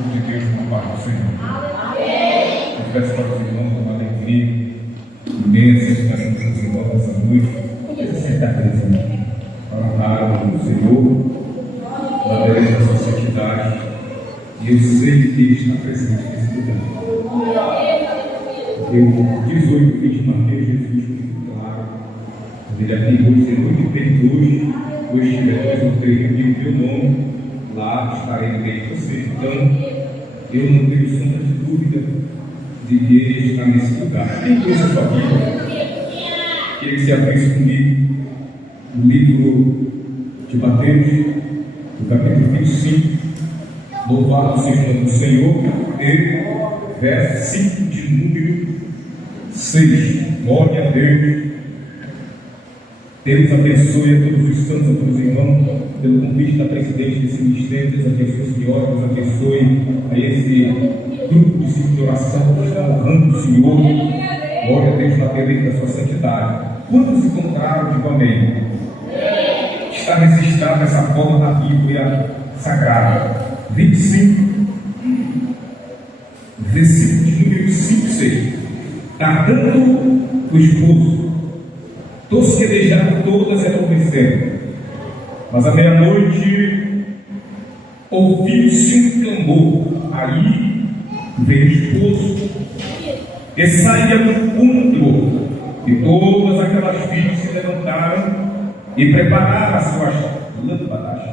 povo de Deus com a paz do Senhor. Eu peço para os irmãos uma alegria imensa estar com os irmãos nessa noite. Deixa eu sentar presente para honrar o Senhor, na beleza da sua santidade. E eu sei que Ele está presente nesse lugar. Eu, 18, 20 de Mateus, Jesus foi muito claro. Ele afirmou dizer: muito bem, hoje estiver dois ou três reunidos em meu nome, lá estarei no meio de vocês. Então, eu não tenho sombra de dúvida de que Ele está nesse lugar. Quem conhece a sua Bíblia? Queria que se abrisse comigo no livro de Mateus, no capítulo 25. Louvado seja o nome do Senhor, e verso 5 de número 6. Glória a Deus. Deus abençoe a todos os santos, a todos os irmãos, pelo convite da presidente desse ministério. Deus abençoe a senhora, Deus abençoe a esse grupo de ciclo de oração que está honrando o Senhor. Glória a Deus na beleza da sua santidade. Quantos se encontraram, digo amém? Está registrado essa forma na Bíblia Sagrada. 25, versículo de número 5, 6. Tardando o esposo, todos que deixaram todas adormecendo, mas à meia-noite ouviu-se um clamor. Aí veio o esposo e saía do encontro, e todas aquelas filhas se levantaram e prepararam as suas lâmpadas.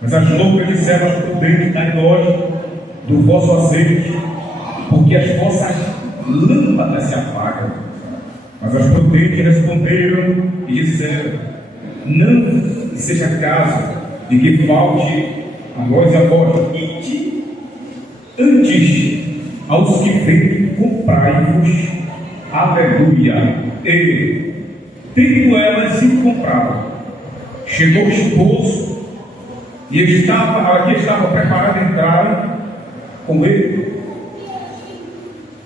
Mas as loucas disseram aos prudentes: dai nós do vosso azeite, porque as vossas lâmpadas se apagam. Mas as prudentes responderam e disseram: não seja caso de que falte a nós a vós, ide antes aos que vendem, comprai-vos. Aleluia. E tendo elas ido comprar, chegou o esposo, e aqui estava preparado a entrar com ele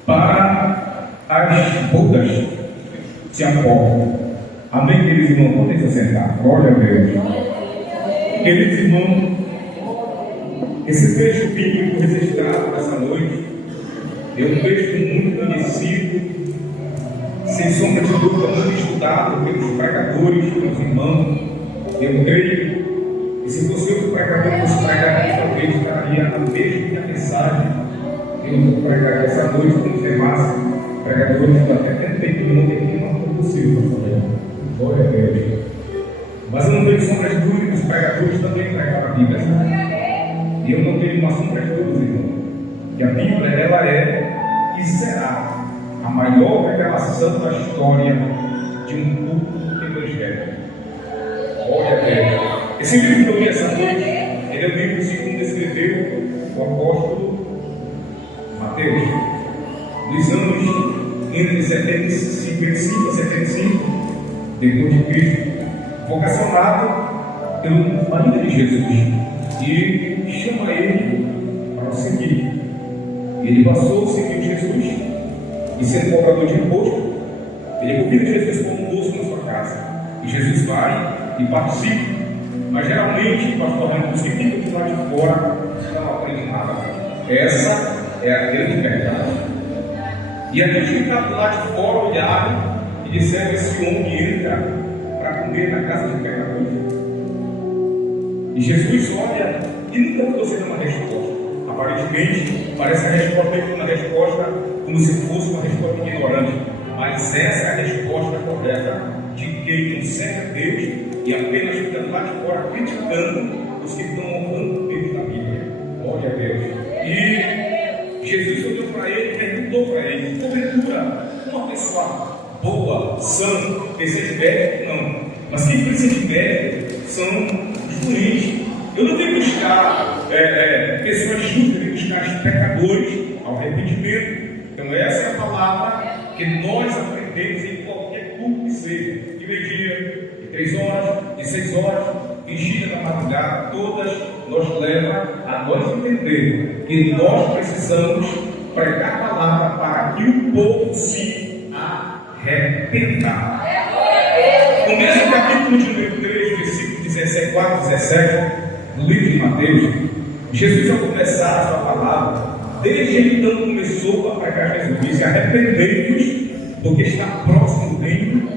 para as bodas se apogam. Amém, queridos irmãos? Podem se sentar. Glória a Deus. Queridos irmãos, esse texto bíblico registrado nessa noite é um texto muito conhecido, sem sombra de dúvida, muito estudado pelos pregadores, pelos irmãos. Eu creio. E se fosse outro pregador que fosse pregar aqui, talvez estaria na mesma mensagem que eu vou pregar aqui essa noite, com os demais pregadores. Eu até tentei que não tem que não foi possível. Glória a Deus. Mas eu não tenho sombra de dúvida que os pregadores também pregaram a Bíblia. E eu não tenho uma sombra de dúvida, irmão, que a Bíblia ela é e será a maior revelação da história de um culto evangélico. Glória a Deus. Esse livro que eu li essa noite, ele é o livro segundo escreveu o apóstolo Mateus, nos anos entre 55 e 75, depois de Cristo, vocacionado pelo marido de Jesus, e chama ele para o seguir. Ele passou a seguir Jesus, e sendo cobrador de imposto, ele convida Jesus como um moço na sua casa, e Jesus vai e participa. Mas geralmente, pastor Ramos, que fica do lado de fora, não aprende nada. Essa é a grande verdade. E aqueles que estavam do lado de fora olharam e disseram: esse homem entra para comer na casa de pecadores. E Jesus olha e nunca ficou sendo uma resposta. Aparentemente, parece a resposta dele uma resposta como se fosse uma resposta ignorante. Mas essa é a resposta correta de quem não serve a Deus e apenas fica lá de fora criticando os que estão honrando Deus na Bíblia. Glória a Deus. E Jesus olhou para ele e perguntou para ele: porventura, uma pessoa boa, sã, precisa de médico? Não. Mas quem precisa de médico são os doentes. Eu não tenho que buscar pessoas justas, eu tenho que buscar os pecadores ao arrependimento. Então essa é a palavra que nós aprendemos em qualquer culto que seja. De meio-dia, de 3 horas, de 6 horas, vigília da madrugada, todas nos levam a nós entender que nós precisamos pregar a palavra para que o povo se arrependa. No mesmo capítulo de número 3, versículo 4, 17, no livro de Mateus, Jesus, ao começar a sua palavra, Desde então começou a pregar Jesus. Disse: arrependei-vos, porque está próximo o reino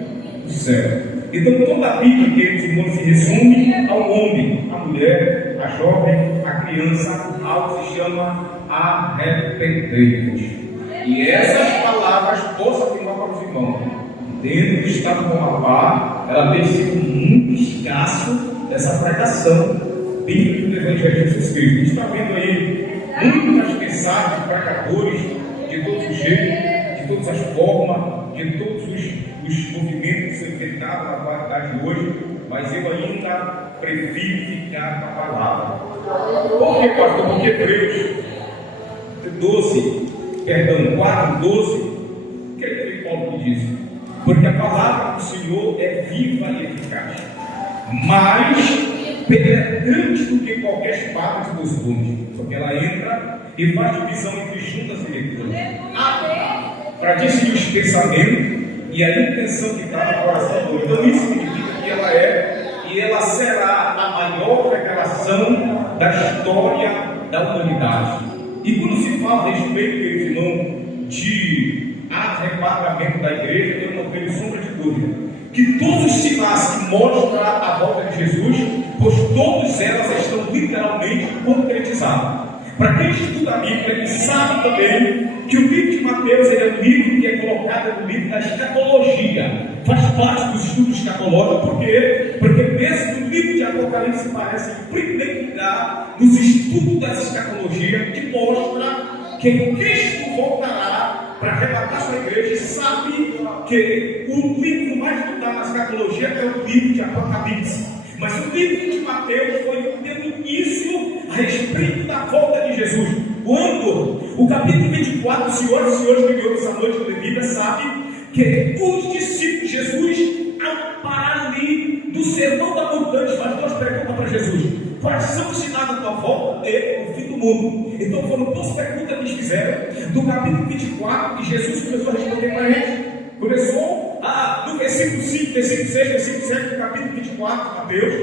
do céu. Então toda a Bíblia, queridos irmãos, se resume ao homem, à mulher, à jovem, à criança. Algo se chama arrependei-vos. E essas palavras, posso afirmar para os irmãos, dentro do estado do Amapá, ela tem sido muito escasso dessa pregação bíblica do Evangelho de Jesus Cristo. A gente está vendo aí muitas mensagens de pregadores de todos os jeitos, de todas as formas, de todos os movimentos que são enfrentados na atualidade de hoje, mas eu ainda prefiro ficar com a palavra. Por que, pastor? Porque Hebreus 4:12, o que é que Paulo diz? Porque a palavra do Senhor é viva e eficaz, mais penetrante do que qualquer espada de dois gumes, porque ela entra e faz divisão entre juntas e medulas, para discernir os pensamentos e a intenção que está no coração do homem. Então isso significa que ela é e ela será a maior revelação da história da humanidade. E quando se fala a respeito, queridos irmãos, de arrebatamento da igreja, eu não tenho sombra de dúvida que todos os sinais que mostram a volta de Jesus, pois todas elas estão literalmente concretizadas. Para quem estuda a Bíblia e sabe também que o livro de Mateus é um livro que é colocado no livro da escatologia, faz parte dos estudos escatológicos. Por quê? Porque mesmo no livro de Apocalipse parece em primeiro lugar nos estudos das escatologias, que mostra que Cristo voltará para arrebatar sua igreja. E sabe que o livro mais estudado na escatologia é o livro de Apocalipse. Mas o livro de Mateus foi tendo início a respeito da volta de Jesus. Quando o capítulo 24, senhoras e senhores que essa noite da Bíblia, sabe que os discípulos de Jesus, ao parar ali do sermão da montanha, faz duas perguntas para Jesus: quais são os sinais da tua volta e o fim do mundo? Então foram duas perguntas que eles fizeram do capítulo 24, e Jesus começou a responder para eles. Começou no versículo 5, versículo 6, versículo 7 do capítulo 24 de Mateus.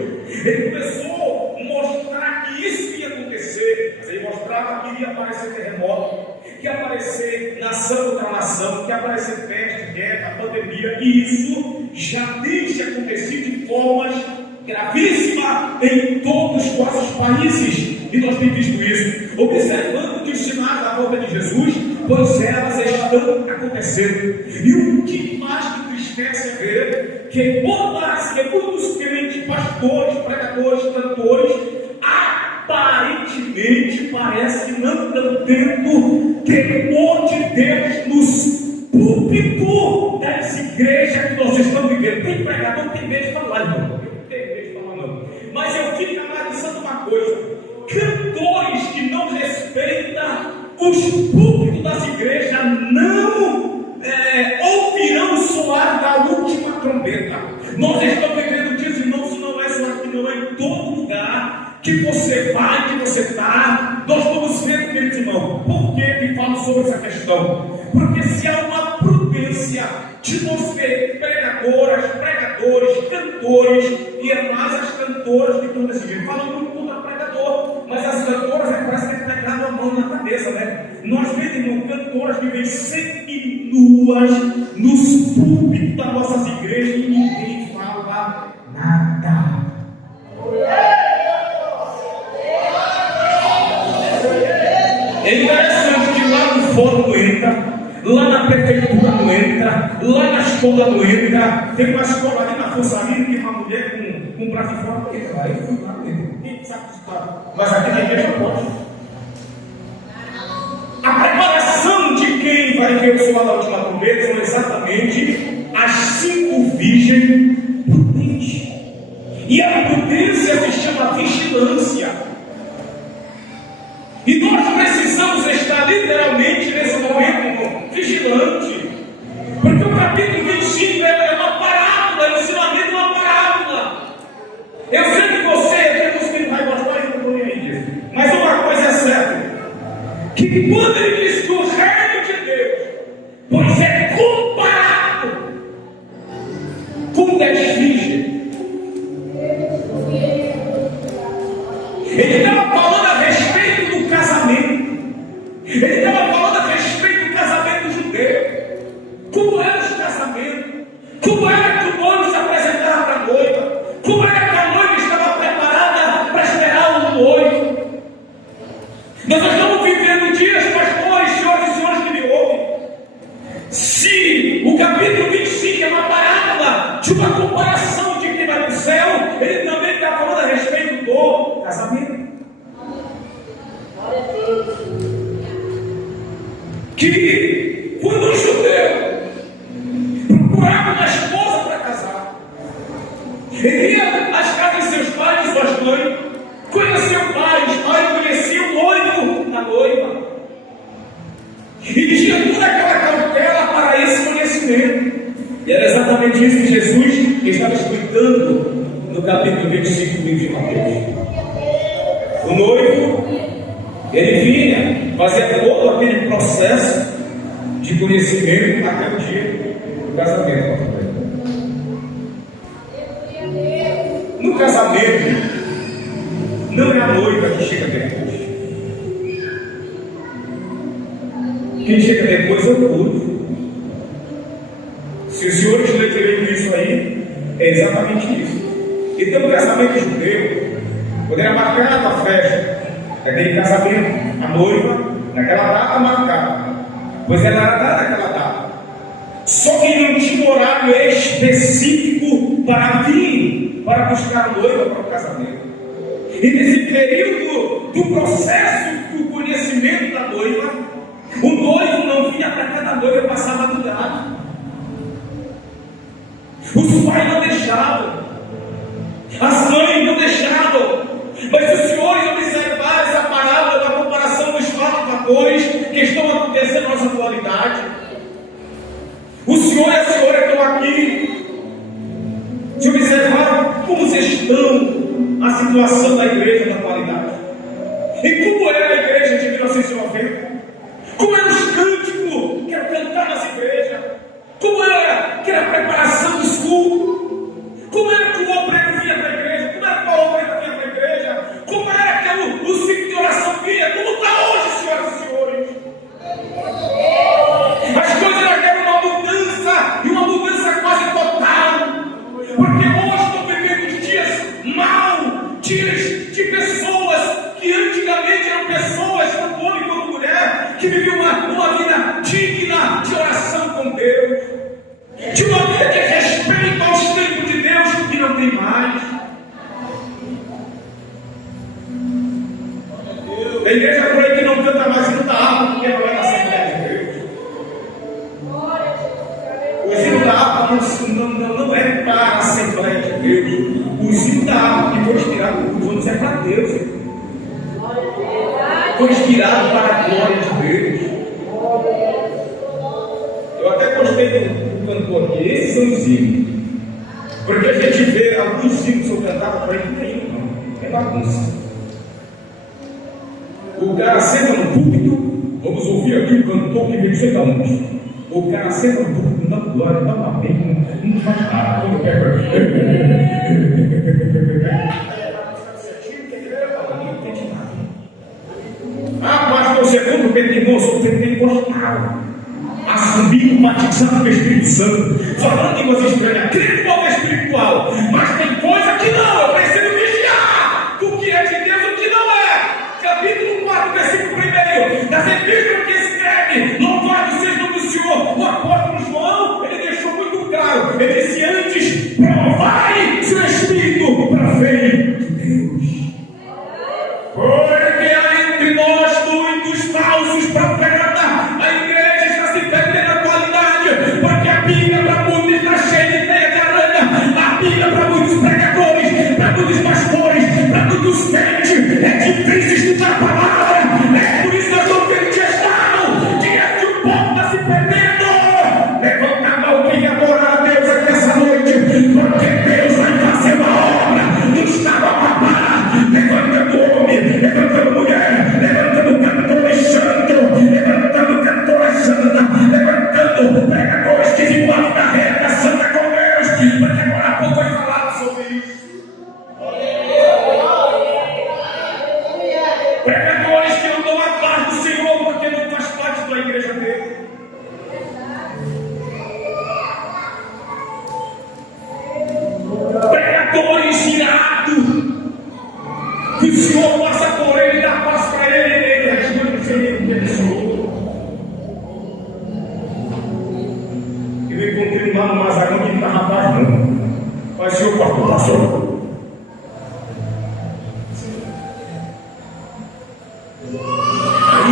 Ele começou a mostrar que isso ia acontecer. Mas ele mostrava que iria aparecer terremoto, que ia aparecer nação contra nação, que ia aparecer peste, guerra, pandemia. E isso já tem acontecido de formas gravíssimas em todos quase os países. E nós temos visto isso, observando que os sinais da volta de Jesus, pois elas estão acontecendo. E o que mais me entristece é ver que muitos crentes, pastores, pregadores, cantores, aparentemente parece que não estão tendo temor de Deus nos púlpitos das igrejas que nós estamos vivendo. Tem pregador que tem medo de falar, irmão. Não tem medo de falar, não. Mas eu fico analisando uma coisa: cantores que não respeitam os púlpitos das igrejas não ouvirão soar da última trombeta. Nós estamos vivendo dias, irmãos, se não é só aqui, não é em todo lugar que você vai, que você está. Nós estamos vendo, queridos irmãos. Por que me falo sobre essa questão? Porque se há uma prudência de você, pregadoras, pregadores, cantores, e é mais as cantoras que estão nesse vídeo, falam muito contra pregador, mas as cantoras parece que é pegado a mão na cabeça, né? Nós vemos, irmão, cantoras que vêm semi-nuas nos púlpitos das nossas igrejas e ninguém fala nada. É interessante que lá no fórum não entra, lá na prefeitura não entra, lá na escola não entra. Tem uma escola ali na Força Livre que uma mulher com um braço de fora não entra lá. Eu fui lá dentro, quem sabe disso? Mas aqui na igreja pode. A preparação de quem vai ver o soar da última trombeta são exatamente as 5 virgens prudentes. E a prudência se chama vigilância. E nós precisamos estar literalmente nesse momento vigilante. Porque o capítulo 25 é uma parábola, é um ensinamento de uma parábola. Eu sei que você, Deus que vai gostar e não estou nem aí disso. Mas uma coisa é certa: que quando ele diz que o reino de Deus, pois é comparado com 10 virgens, ele estava falando a respeito do casamento. Ele estava falando a respeito do casamento judeu. Como era esse casamento? Como era que o noivo se apresentava para a noiva? Como era que a noiva estava preparada para esperar o noivo? Nós estamos vivendo dias, pastores, senhoras e senhores que me ouvem. Se o capítulo 25 é uma parábola de uma comparação de quem vai para o céu, ele também está falando a respeito do casamento. Que quando um judeu procurava uma esposa para casar, ele ia às casas de seus pais e suas mães, conhecia o pai, conhecia o noivo da noiva, e tinha toda aquela cautela para esse conhecimento. E era exatamente isso que Jesus estava explicando no capítulo 25 do livro de Mateus. O noivo, ele vinha, fazia todo aquele processo de conhecimento até o dia do casamento. No casamento, não é a noiva que chega depois. Quem chega depois é o noivo. Se os senhores lerem isso aí, é exatamente isso. Então, no casamento judeu, quando era marcada a festa daquele casamento, a noiva, naquela data marcada, pois ela era dada naquela data. Só que não tinha um horário específico para vir, para buscar a noiva para o casamento. E nesse período do processo do conhecimento da noiva, o noivo não vinha para cada noiva e passava do lado. Os pais não deixavam, as mães não deixavam. Mas os senhores observaram essa parábola da comparação dos fatores que estão acontecendo na nossa atualidade. O senhor e a senhora estão aqui. Se observaram como estão a situação da igreja na atualidade. E como era a igreja de 1990? Como eram os cânticos que eram cantar nas igrejas? Como era que era a preparação dos cultos? Como era que o obreiro vinha para a igreja? Como era que a obreira vinha para a igreja? Como era que o ciclo de oração vinha? Como está hoje, senhoras e senhores? As coisas elas deram uma mudança, e uma mudança quase total. Porque hoje estão vivendo dias maus, dias de pessoas que antigamente eram pessoas, tanto homem quanto mulher, que viviam uma vida digna de oração com Deus, de uma vida de respeito aos tempos de Deus, que não tem mais. A igreja por aí que não canta mais hino da harpa, porque não é na Assembleia de Deus. O hino da harpa não é para a Assembleia de Deus. O hino da harpa que foi tirado do culto é para Deus. Foi inspirado para a glória de Deus. Eu até gostei do cantor aqui. Esses são os hinos. Porque a gente vê alguns hinos que são cantados para ele, não é hino, não. É bagunça. O cara senta no púlpito. Vamos ouvir aqui o cantor que veio de sei da onde. O cara senta no púlpito, não dá glória, não dá bem, não faz nada. Quando pega. Ah, mas você conta o pentecostal, pentecostal, assumido, batizado pelo Espírito Santo, falando línguas estranhas, crendo no povo espiritual, mas tem coisa que não, eu preciso vigiar o que é de Deus e o que não é. Capítulo 4, versículo 1 das epístolas que escreve, louvado seja o nome do Senhor. O apóstolo João, ele deixou muito claro, ele disse antes, provai se o Espírito provém de Deus. Porque há entre nós muitos falsos profetas. A igreja está se perdendo na atualidade, porque a Bíblia para muitos está cheia de teia de aranha. A Bíblia para muitos pregadores, para muitos pastores, para muitos crentes, é difícil estudar a palavra. É por isso que nós estamos vendo gestão, diante que o povo está se perdendo. Levanta a mão e adorar a Deus aqui essa noite, porque Deus vai fazer uma obra no estado a papar. Levantando homem, levantando mulher, levantando cantor e santo,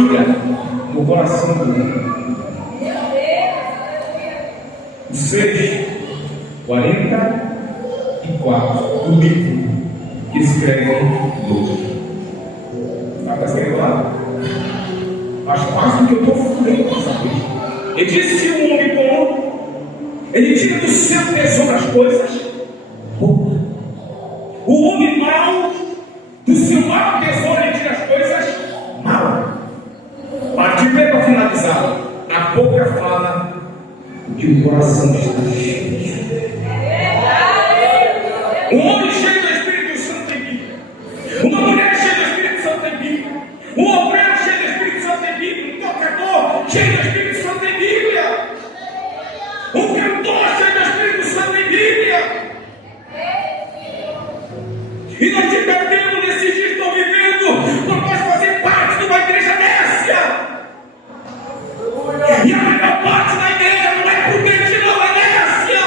ira no coração do homem. O 6:44 do livro que escreve Lucas. Está escrevendo lá. Mas faz o que eu estou falando com essa vez. Ele disse que o homem bom, ele tira do seu tesouro as coisas boas. O homem mau, do seu mau tesouro, ele tira as coisas malas. Partir bem para finalizar. A boca fala que o coração está cheio. Um homem cheio do Espírito Santo tem Bíblia. Uma mulher cheia do Espírito Santo tem Bíblia. Um obreiro cheio do Espírito Santo tem Bíblia. Um tocador cheio do Espírito Santo tem Bíblia. Um cantor cheio do Espírito Santo tem Bíblia. E nós te perdemos nesses dias que estão vivendo por nós fazer parte de uma igreja nécia. E a melhor parte da igreja não é prudente, não, é nécia.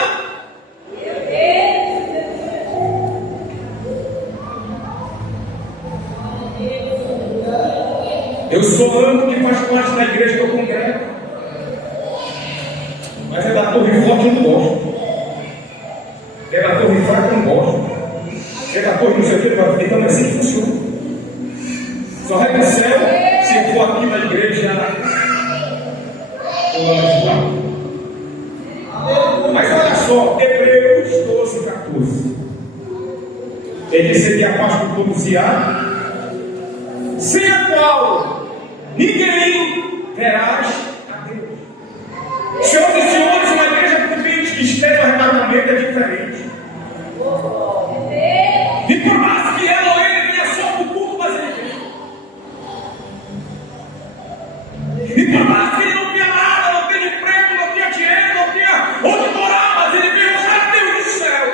Eu sou amo que faz parte da igreja que eu congrego. Mas é da torre forte eu não gosto. É da torre fraca eu não gosto. É da torre não sei o que, então não é assim que funciona. Só vai para o céu se eu for aqui na igreja. Mas olha só, Hebreus 12:14. Ele seria a paz por todos e há, sem a qual ninguém verás a Deus. Senhoras e senhores, uma igreja com mistério arrebatamento é diferente. E por mais que ela ou ele venha só para o culto, mas ele vem. E por mais que ele não tenha nada, não tenha emprego, não tenha dinheiro, não tenha onde morar, mas ele vem honrar Deus no céu.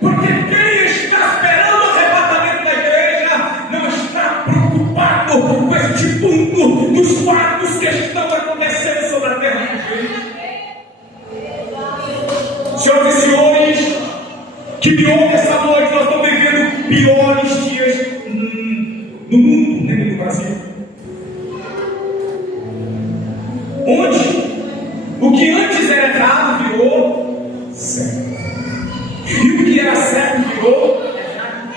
Porque quem está esperando o arrebatamento da igreja não está preocupado com este mundo dos fatos que estão acontecendo sobre a terra de Deus. Senhoras e senhores, que me ouvem essa noite, nós estamos vivendo piores dias no mundo, nem no Brasil. Onde o que antes era errado virou certo. E o que era certo virou errado.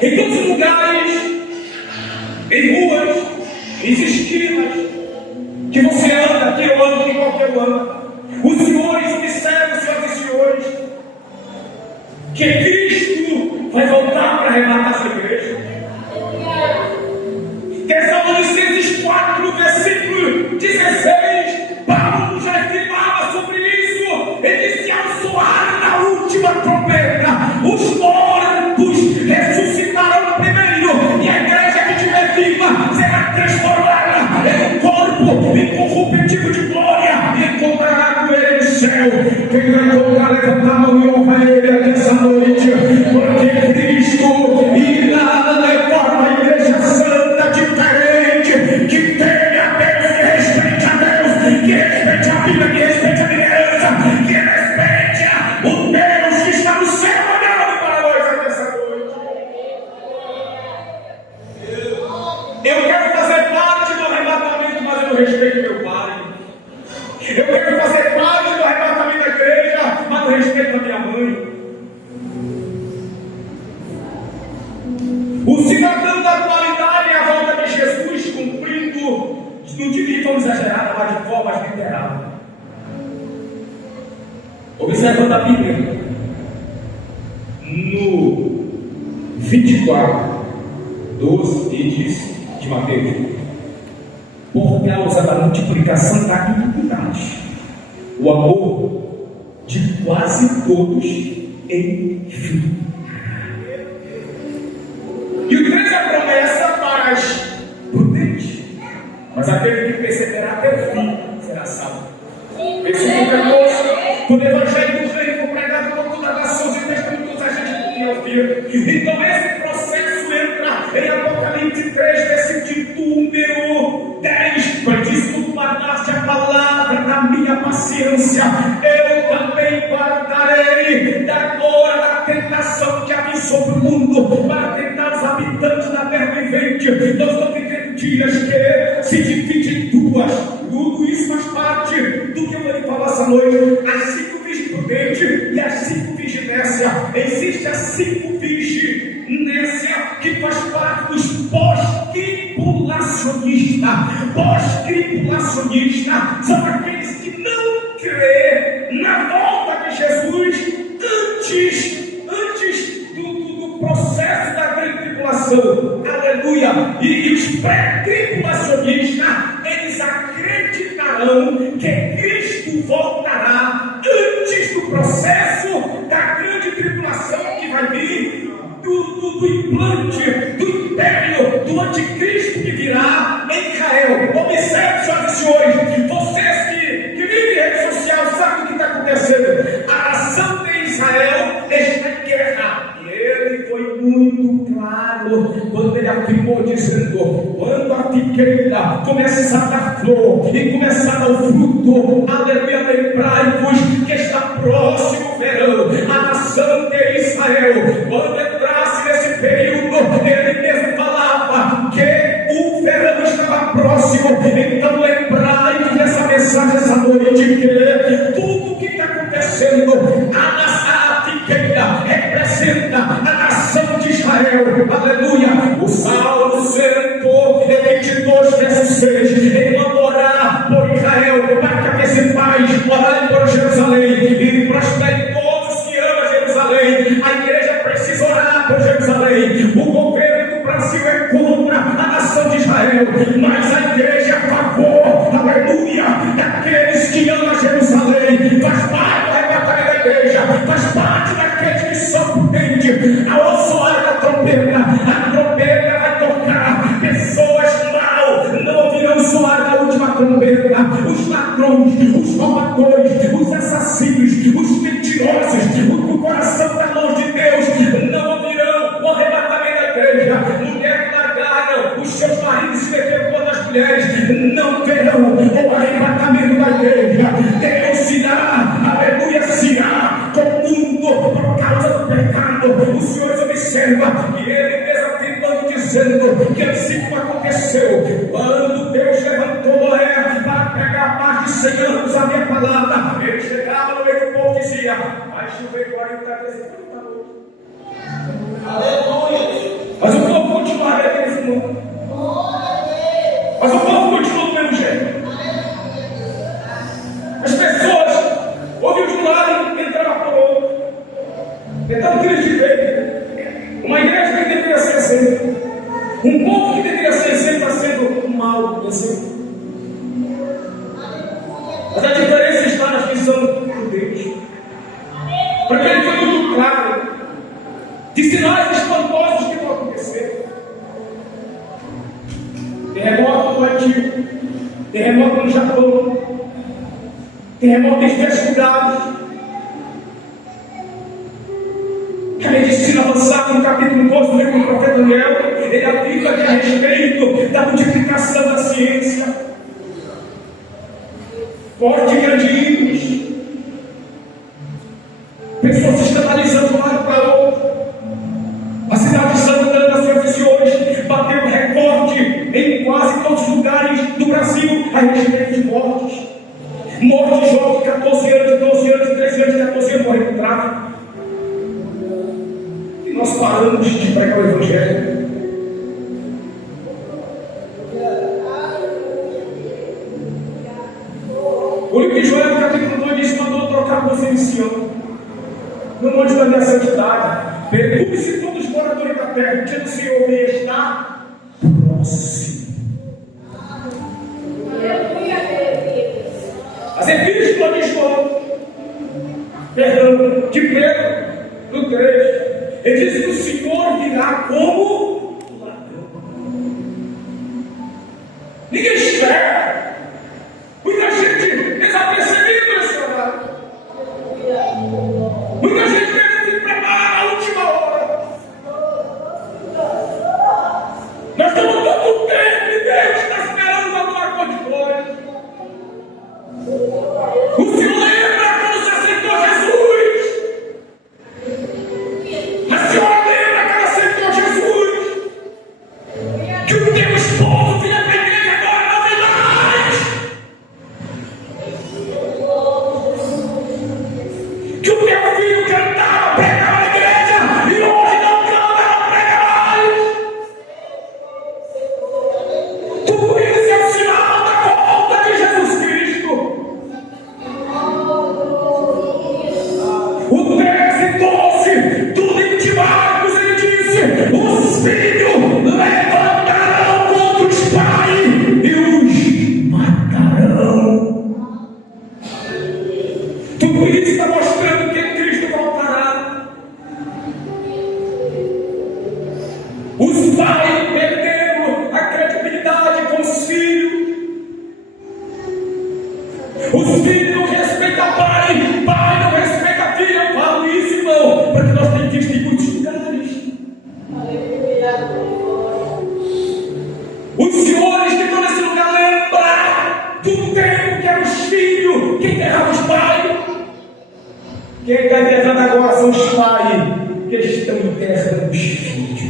Em todos os lugares, em ruas, em esquinas, que você anda, que eu ando, que qualquer um anda. Os senhores observam, senhoras e senhores, que Cristo vai voltar para arrebatar sua igreja. Tessalonicenses 4, versículo 16, Paulo já afirmava sobre isso. Ele disse: ao soar da última trombeta, os mortos ressuscitarão primeiro, e a igreja que estiver viva será transformada em um corpo incorruptível de glória e encontrará com ele no céu. Quem vai tocar, levanta a mão e honra ele aqui essa noite, porque Cristo irá levar uma igreja santa diferente, que teme a Deus, que respeite a Deus, que respeite a Bíblia, que respeite a liderança, que respeite o Deus que está no céu olhando para nós aqui essa noite. Eu quero fazer parte do arrebatamento, mas eu não respeito meu pai. Eu quero fazer parte do arrebatamento da igreja, mas não respeito a minha mãe. O cidadão da atualidade é a volta de Jesus cumprindo, não digo de forma exagerada, mas de forma literal. Observando a Bíblia, no 24:12, ele diz de Mateus: por causa da multiplicação da iniquidade, o amor de quase todos enfim. E o 3 é a promessa para as prudentes, mas aquele que perseverar até o fim será salvo. Versículo 14: quando o evangelho do reino for pregado por todas as nações e testemunho toda a gente que ouvir. Então esse processo entra em Apocalipse 3, versículo número 10, quando diz: tu guardaste a palavra da minha paciência, eu também guardarei da hora da tentação que havia sobre o mundo, para tentar os habitantes da terra sobrevivente. Nós estamos vivendo dias que se dividem em duas. Tudo isso faz parte do que eu vou lhe falar essa noite. As 5 vigilâncias e as 5 vigilâncias. Existe a 5 vigilância que faz parte dos pós-tribulacionistas. Pós-tribulacionistas são aqueles que não crê na volta de Jesus antes do processo da grande tribulação. Aleluia! E os pré-tribulacionistas, eles acreditarão que Cristo voltará antes do processo da grande tribulação que vai vir do implante, do império, do anticristo que virá em Israel. Observe, senhoras e senhores, vocês que vivem em rede social sabem o que está acontecendo. A nação de Israel está em guerra. E ele foi muito claro quando ele afirmou, dizendo: quando a figueira começar a dar flor e começar a dar o fruto, aleluia, lembrai-vos que está próximo o verão. A nação de Israel, quando entrasse nesse período, ele mesmo falava que o verão estava próximo. Então lembrai-vos dessa mensagem essa noite, que tudo o que está acontecendo, a figueira representa a nação de Israel. Aleluia! O Salmo 122, verso 6, ele mandou orar por Israel, para que houvesse paz, orar por Jerusalém e prospere todos que amam Jerusalém. A igreja precisa orar por Jerusalém. O governo do Brasil é contra a nação de Israel, mas a igreja é a favor, aleluia, daqueles que amam Jerusalém. Faz parte do arrebatamento da igreja, faz parte daqueles que são prudentes. Ao soar da trombeta, a trombeta vai tocar. Pessoas mal não ouvirão soar da última trombeta. Os ladrões, os roubadores, os assassinos, os mentirosos, o coração está longe de Deus, não ouvirão o arrebatamento da igreja. Mulheres que largaram os seus maridos e se meteram com outras mulheres, não verão o arrebatamento da igreja. Deus se irá, aleluia, se irá com o mundo por causa do pecado. O Senhor observa que ele mesmo afirmando, dizendo que assim como aconteceu quando Deus levantou Noé para pregar mais de 100 anos a minha palavra. Ele chegava no meio do povo e dizia: vai chover 40 vezes por noite. Aleluia! Mas o povo continuava naquele mundo. Mas o povo continua do mesmo jeito. As pessoas ouviam de um lado e entravam para o outro. Então Cristo veio. Uma igreja que deveria ser exemplo. Um povo que deveria ser exemplo está sendo mal exemplo. Mas a diferença está na visão de Deus. Porque ele foi muito claro de sinais espantosos que vão acontecer. Terremoto no Haiti, terremoto no Japão, terremoto em diversos lugares. A medicina avançada, no capítulo 12 do livro do profeta Daniel, ele afirma que a respeito da multiplicação da ciência, forte e grande ímpetos, pessoas se escandalizando de um lado para outro. A cidade de Santana, senhoras e senhores, bateu recorde em quase todos os lugares do Brasil a respeito de mortes. Morte de jovens de 14 anos, de 12 anos, de 13 anos, de 14 anos morrendo no tráfico. E nós paramos de pregar o Evangelho. O livro de Joel, capítulo 2, diz: mandou trocar você em Sião, no monte da minha santidade. Pergunte-se todos os moradores da terra, o dia do Senhor está próximo. As epístolas de João, perdão, de Pedro, do 3, ele diz que o Senhor virá como ladrão. Ninguém espera. Muita gente desapercebida nesse horário. Muita gente deve se preparar na última hora. Nós estamos todo tempo e Deus está esperando uma nova cor de glória. O Senhor lembra quando você aceitou Jesus? A senhora lembra que ela aceitou Jesus? que o teu esposo vinha para a igreja agora não vem mais. Que o teu filho cantava, pregava na igreja e hoje não canta, não prega mais. Tudo isso é o sinal da volta de Jesus Cristo. O 13:12 do livro de Marcos, ele disse: os filhos levantarão contra os pais e os matarão. Tudo isso está mostrando que Cristo voltará. Os pais perderam a credibilidade com os filhos. Os filhos não respeitam pai, pai não respeita filho. Eu falo isso, irmão, porque nós temos visto em muitos lugares. Os senhores que estão nesse lugar lembram do tempo que eram os filhos que enterravam os pais. Quem está enterrando agora são os pais que estão enterrando os filhos.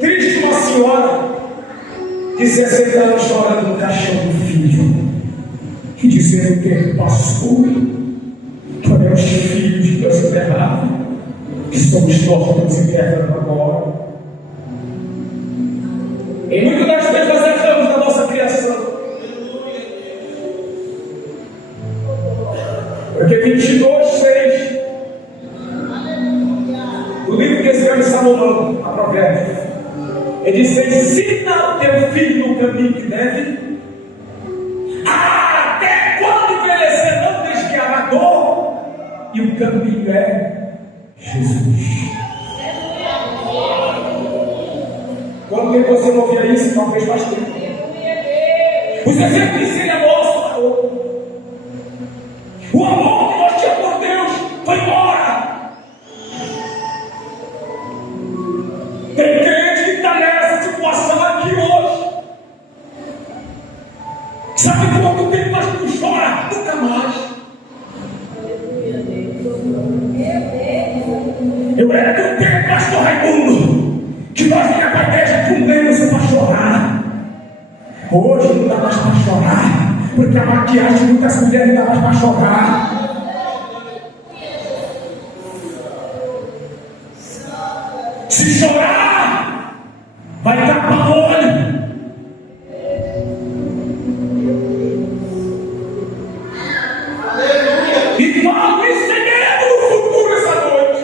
Triste uma senhora de 60 anos chorando no caixão do filho e dizendo que pastor, tu és os filhos que Deus enterrava, que somos nós que nos enterrando agora. Em muitas das vezes nós erramos na nossa criação. Porque 22:6 do livro que escreve Salomão, a Provérbios, ele diz: ensina teu filho no caminho que deve, até quando envelhecer não desviar a dor, e o caminho é Jesus. Quando você não ouvia isso, talvez faz tempo. Os exemplos dizem a nossa amor. O amor que nós tínhamos por Deus foi embora. Tem crente que está nessa situação aqui hoje. Sabe quanto tempo mas não chora? Nunca mais. Eu era do tempo, pastor Raimundo, que nós vinha para a igreja com menos para chorar. Hoje não dá mais para chorar, porque a maquiagem de muitas mulheres não dá mais para chorar. Se chorar, vai tapar o olho. E falo isso sem medo no futuro essa noite.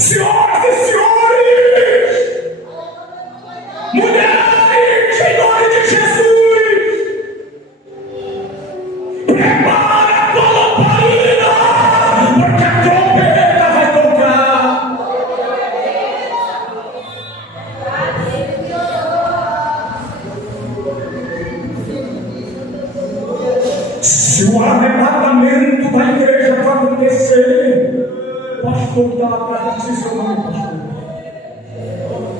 Senhoras e senhores, mulheres, em nome de Jesus, prepara a tua lamparina, porque a trombeta vai tocar. Se o arrebatamento da igreja vai acontecer, pastor que está lá atrás, não sei seu nome,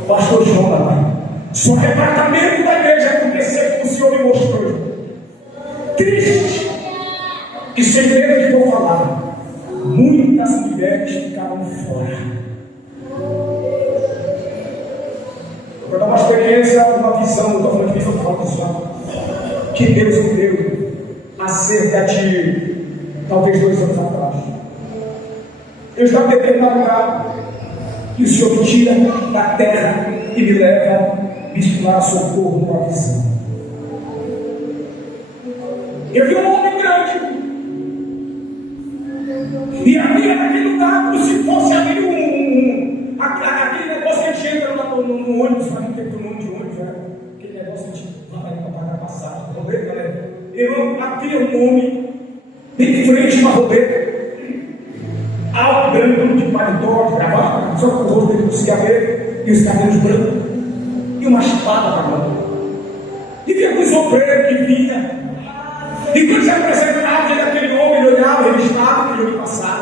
pastor João, se o arrebatamento da igreja acontecer, como o Senhor me mostrou, triste, que sem medo de vou falar, muitas mulheres ficaram fora. Eu dar uma experiência, uma visão, não estou falando de visão, estou falando disso, que Deus me deu há cerca de talvez 2 anos atrás. Eu estava em determinado lugar e o Senhor me tira da terra e me leva a misturar socorro numa visão. Eu vi um homem grande e havia naquele lugar como se fosse ali aquele negócio que a gente entra no ônibus, mas não tem no nome de ônibus, né? Aquele negócio que a gente vai para pagar passagem, roleta, né? Havia um homem bem de frente uma roleta, alto, branco, de paletó, de gravata, só que o rosto dele conseguia ver, e os cabelos brancos, e uma espada na mão. E via com os obreiros que vinha, e quando se apresentava diante daquele homem, ele olhava, ele estava, ele olhava passar.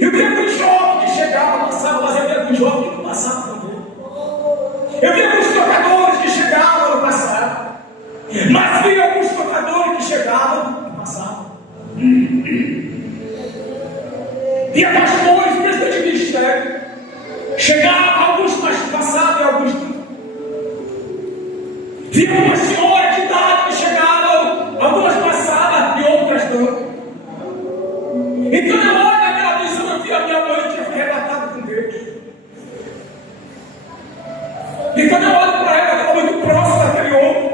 Eu via com os jovens que chegavam, passavam, mas eu via com os jovens que não passavam também. Eu via com os tocadores que chegavam no passado, mas via alguns tocadores que chegavam no passado. Via pastores, presidente de ministério, Chegava, alguns passavam e alguns não. Via uma senhora de idade que chegavam, algumas passavam e outras não. Então eu olho aquela visão, eu vi a minha mãe que foi arrebatada com Deus. E quando eu olho para ela, ela estava muito próxima daquele homem.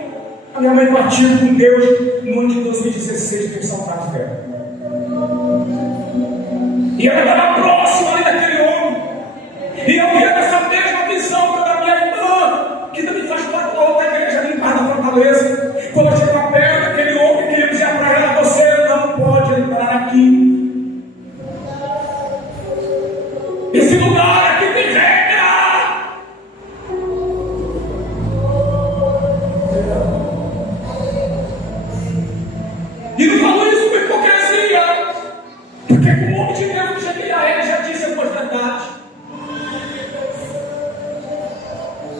A minha mãe partiu com Deus no ano de 2016, que eu saltava dela. E ela estava próxima ali daquele homem. E eu via essa mesma visão da minha irmã, que também faz parte da outra igreja ali em Barra da Fortaleza. Quando eu chegava perto daquele homem, queria dizer para ela: você não pode entrar aqui. Esse lugar aqui tem regra. E não falou isso com hipocrisia, porque com o homem de Deus que cheguei a ele já disse algumas verdades.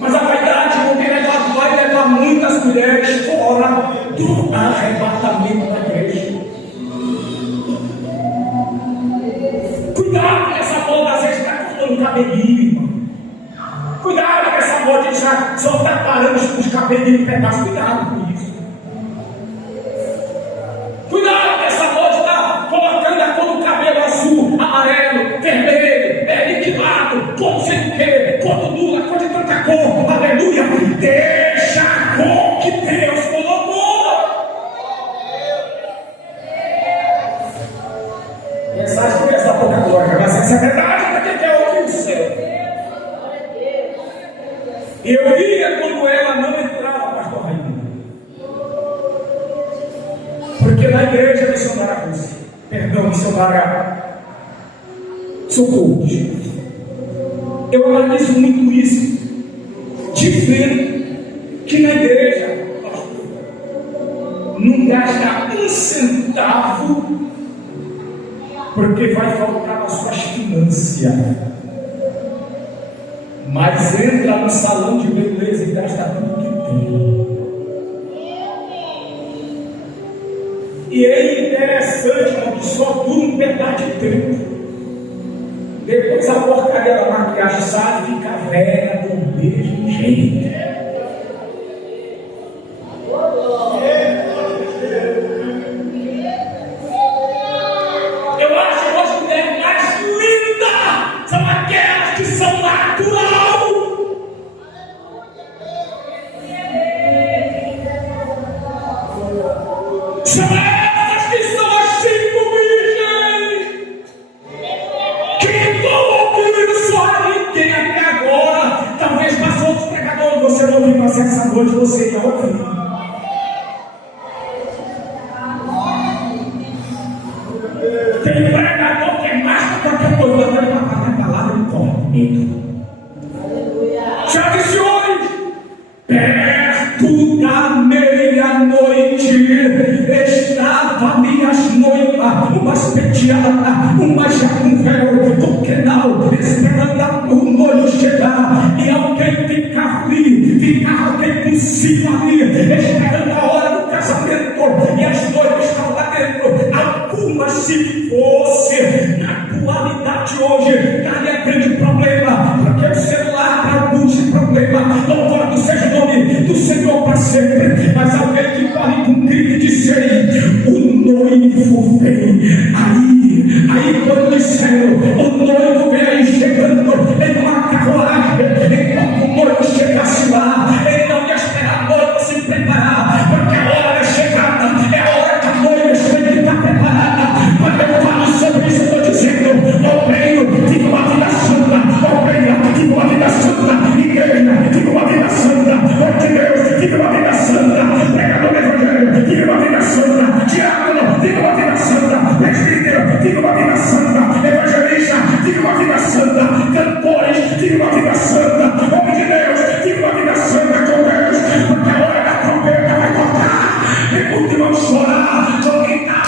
Mas a vaidade não tem levado, vai levar muitas mulheres fora do arrebatamento da igreja. Cuidado com essa moda, às vezes está cortando o cabelinho, irmão. Cuidado com essa moda de já só está parando os cabelinhos em pedaços. Cuidado com isso. Cuidado com essa moda de estar colocando a cor do cabelo azul, amarelo, vermelho, liquidado, cor não sei o que, cor do Lula, cor de tanta cor. Aleluia! Deixa a cor que Deus colocou. Mensagem que essa pouca glória, mas essa é verdade para quem quer ouvir o céu. E eu via quando ela não entrava, pastor Raimundo. Porque na igreja missionária Rússia, missionária Socorro, eu analiso muito isso, de ver que na igreja, pastor, não gasta um centavo, porque vai faltar nas suas finanças. Mas entra no salão de beleza e gasta tudo que tem. E é interessante, porque só dura um pedaço de tempo. Depois a porcaria da maquiagem sai e fica velha do mesmo jeito. Eu acho que as mulheres mais lindas são aquelas que são natural. São essas que são as 5 virgens que não ouviram só ninguém até agora. Talvez para outros pregadores você não ouviu, mas essa noite você ia ouvir. Tem pregador que é mais do que qualquer coisa, mas ele vai falar a palavra de tormento. Senhoras e senhores, perto da meia-noite estava minhas noivas, umas penteadas, umas já com véu, coquenal, esperando o noivo chegar, e alguém ficava ali, ficava alguém por cima ali, esperando a hora do casamento, e as noivas estavam lá dentro. Algumas, se fosse na atualidade hoje, daria grande problema, porque o celular para alguns é problema. Louvado seja o nome do Senhor para sempre. Mas alguém que corre com grito e dizer: o noivo vem. Aí quando disseram, o noivo vem aí chegando em uma carruagem, enquanto o noivo chegasse lá, ele não ia esperar a noiva se preparar, porque a hora da chegada é a hora que a noiva tem que estar preparada. Quando eu falo sobre isso, eu estou dizendo: obreiro, diga uma vida santa, obreira, diga uma vida santa, igreja, diga uma vida santa, homem de Deus, diga uma vida santa, pregador do evangelho, diga uma vida santa, diácono, diga uma vida santa, presbítero, diga uma vida santa, evangelista, diga uma vida santa, cantores, diga uma vida santa, homem de Deus, diga uma vida santa com Deus, porque a hora da trombeta vai tocar, e muitos vão chorar, vão gritar.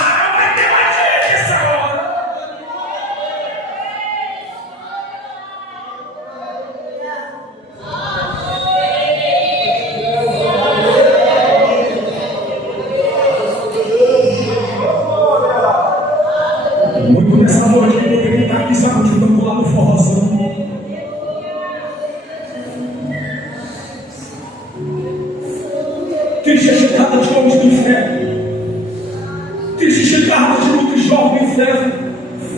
Muito nessa noite eu poderia estar aqui sacudindo lá no forrozão. Triste a chegada de homens do inferno. Triste a chegada de muitos jovens do inferno.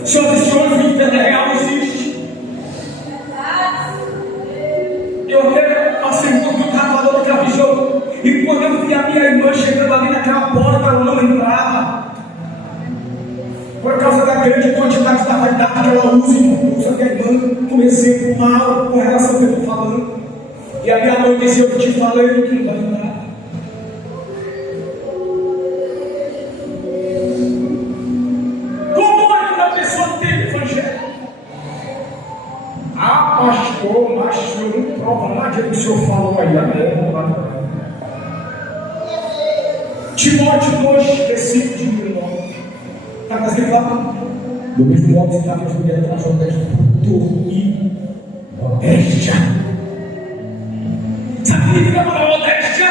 Senhoras e senhores, o inferno é real, existe. Eu até passei um pouco do carro falando daquela visão. E quando eu vi a minha irmã chegando ali naquela porta, ela não entrava. Por causa da grande quantidade da vaidade que ela usa, a minha irmã com exemplo mal com relação ao que eu estou falando. E a minha mãe dizia: eu te falei que não vai entrar. Como é que uma pessoa tem o evangelho? Ah, pastor, mas o senhor não prova nada que o senhor falou aí, amém? Timóteo 2, versículo de 19. Está escrito lá? Do mesmo modo que estava as mulheres transformadas dormir modéstia. Sabe o que significa modéstia?